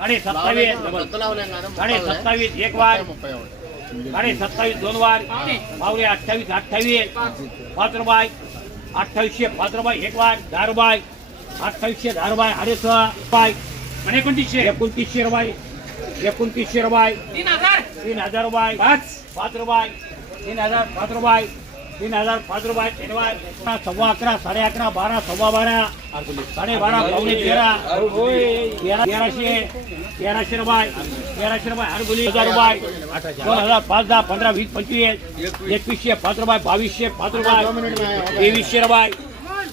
साडे सत्तावीस. साडे सत्तावीस एक वार. साडे सत्तावीस दोन वार. पावणे अठ्ठावीस अठ्ठावीस. पाच रुपये अठ्ठावीसशे पाच रुपये एक वार. दहा रुपये अठ्ठावीसशे अडीच रुपये आणि एकोणतीसशे? एकोणतीसशे रुपये. एकोणतीसशे रुपये. तीन हजार. तीन हजार रुपये. पाच. पाच रुपये तीन हजार पाच रुपये तीन हजार पाच रुपये शनिवार सव्वा अकरा साडे अकरा बारा सव्वा बारा साडे बारा पावणे तेरा तेरा तेराशे तेराशे रुपये तेराशे रुपये हरगुली हजार रुपये दोन हजार पाच दहा पंधरा वीस पंचवीस एकवीसशे पाच रुपये बावीसशे पाच रुपये तेवीसशे रुपये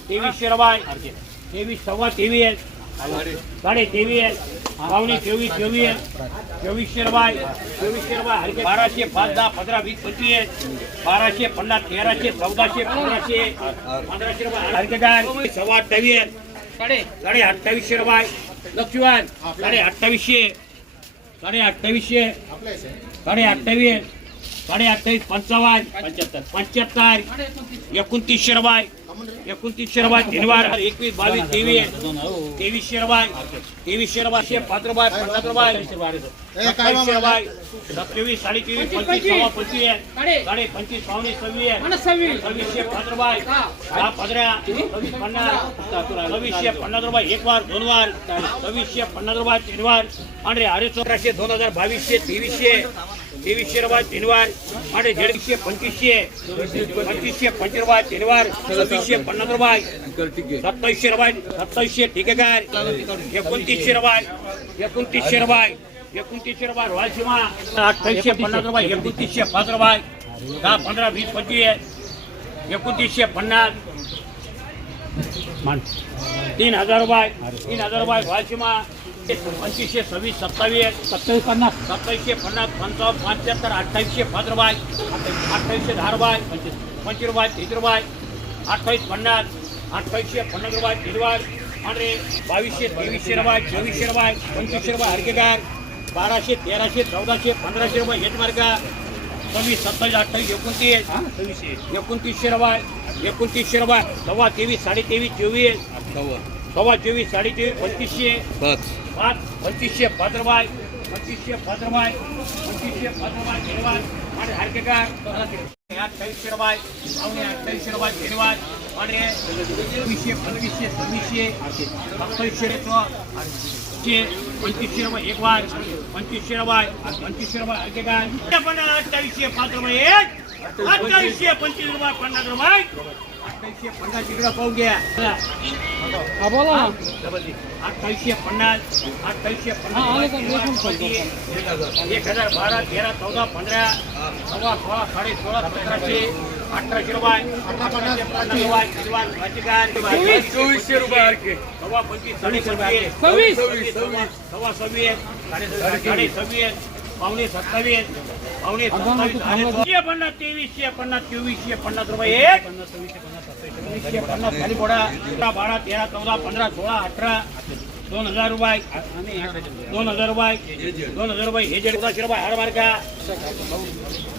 तेवीसशे रुपये तेवीस सव्वा तेवीस साडे तेवीस पावणे चोवीस चोवीस चोवीसशे रुपये चोवीसशे रुपये बाराशे पाच दहा पंधरा वीस पंचवीस बाराशे पन्नास तेराशे चौदाशे पंधराशे पंधराशे रुपये हरकेदार सव्वा अठ्ठावीस साडे साडे अठ्ठावीसशे रुपये लक्ष्मीवान साडे अठ्ठावीसशे साडे अठ्ठावीसशे साडे अठ्ठावीस साडे अठ्ठावीस पंचावन्न पंच्याहत्तर पंच्याहत्तर एकोणतीसशे रुपये एकोणतीसशे रुपये तीनवार एकवीस बावीस तेवीस तेवीसशे रुपये तेवीसशे रुपये पाच रुपये पन्नास रुपये सत्तावीसशे रुपये सत्तावीस साडे तेवीस पंचवीस पंचवीस. साडे पंचवीस पावणे सव्वीस सव्वीसशे पाच रुपये दहा पंधरा सव्वीस पन्नास. सव्वीसशे पन्नास रुपये एक वार दोन वार. सव्वीसशे पन्नास रुपये तीन वार. आणि अरे चौदाशे दोन हजार बावीसशे तेवीसशे. तेवीसशे रुपये तीन वार आणि दीडशे पंचवीसशे पंचवीसशे पंचवीस रुपये तीन वार सव्वीसशे पन्नास रुपये सत्तावीसशे रुपये सत्तावीसशे ठेकेदार एकोणतीसशे रुपये एकोणतीसशे रुपये एकोणतीसशे रुपये रॉयल सीमा अठ्ठावीसशे पन्नास रुपये एकोणतीसशे पाच रुपये दहा पंधरा वीस पंचवीस एकोणतीसशे पन्नास. तीन हजार रुपये तीन हजार रुपये रॉयल सीमा पंचवीसशे सव्वीस सत्तावीस सत्तावीस पन्नास. सत्तावीसशे पन्नास पंचावन्न पंच्याहत्तर अठ्ठावीसशे पाच रुपये अठ्ठावीसशे दहा रुपये पंचवीस रुपये तीस रुपये अठ्ठावीस पन्नास अठ्ठावीसशे पन्नास रुपये तीन वार आणि बावीसशे तेवीसशे रुपये चोवीसशे रुपये पंचवीसशे रुपये हरकेगार बाराशे तेराशे चौदाशे पंधराशे रुपये हेच मार्ग सव्वीस सत्तावीस अठ्ठावीस एकोणतीस सव्वीसशे. एकोणतीसशे रुपये एकोणतीसशे रुपये सव्वा तेवीस साडे तेवीस चोवीस सव्वा चोवीस साडे तेवीस पंचवीसशे. पाच. पंचवीसशे पाच पंचवीसशे पाच रुपये पंचवीसशे पाच रुपये धन्यवाद आणि हरके काय अठ्ठावीसशे रुपये पावणे अठ्ठावीसशे रुपये धन्यवाद आणि चोवीसशे पंचवीसशे सव्वीसशे. सत्तावीसशे शे पंचवीसशे रुपये एक वार. पंचवीसशे रुपये पंचवीसशे रुपये काय पण अठ्ठावीसशे पाच रुपये एक. अठ्ठावीसशे पंचवीस रुपये पन्नास रुपये अठ्ठावीसशे पन्नास इकडं पाहून घ्या बोला अठ्ठावीसशे पन्नास अठ्ठावीसशे पन्नास एक हजार बारा तेरा चौदा पंधरा सव्वा सोळा साडे सोळा सतराशे अठराशे रुपये चोवीसशे रुपये सव्वा पंचवीस साडे सव्वीस. सव्वा सव्वा सव्वीस. साडे साडे सव्वीस पावणे सत्तावीस. पावणे सत्तावीस साडे पन्नास तेवीसशे पन्नास चोवीसशे पन्नास रुपये एक वीसशे पन्नास खाली पोडा अठरा बारा तेरा चौदा पंधरा सोळा अठरा दोन हजार रुपये दोन हजार रुपये दोन हजार रुपये हे जे चौदाशे रुपये हार मार्का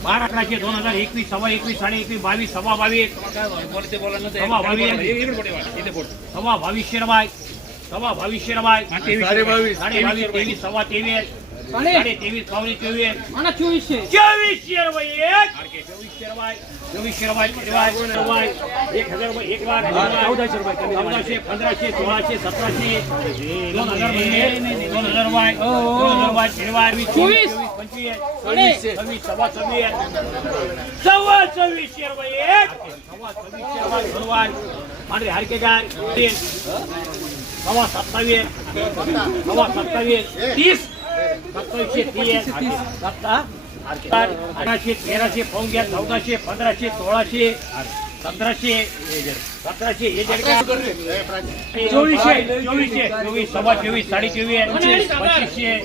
बारा अकराशे दोन हजार एकवीस सव्वा एकवीस साडे एकवीस बावीस सव्वा बावीस सव्वा बावीस सव्वा बावीसशे रुपये सव्वा बावीसशे रुपये साडे बावीस. साडे बावीस तेवीस सव्वा तेवीस साडे साडे तेवीस पावणे चोवीस म्हणा चोवीसशे चोवीसशे रुपये एक चोवीसशे रुपये रुपये रुपये एक हजार रुपये एक लाख चौदाशे रुपये चौदाशे पंधराशे सोळाशे सतराशे दोन हजार रुपये दोन हजार रुपये दोन हजार रुपये तेरवाय चोवीस. पंचवीस साडे. सव्वीस सव्वा सव्वीस सव्वा चोवीसशे रुपये एक सव्वा चोवीसशे रुपये दोन आणि हरकेदार सव्वा सत्तावीस सव्वा सत्तावीस तीस सत्तावीसशे तीस. सत्ता. अठराशे तेराशे पाहून चौदाशे पंधराशे सोळाशे सतराशे सतराशे चोवीसशे चोवीसशे चोवीस सव्वा चोवीस साडे चोवीस पंचवीसशे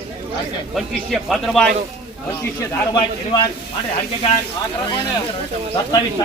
पंचवीसशे भद्रबाय पंचवीसशे धारबाय रुपये शनिवार आणि हरके सत्तावीस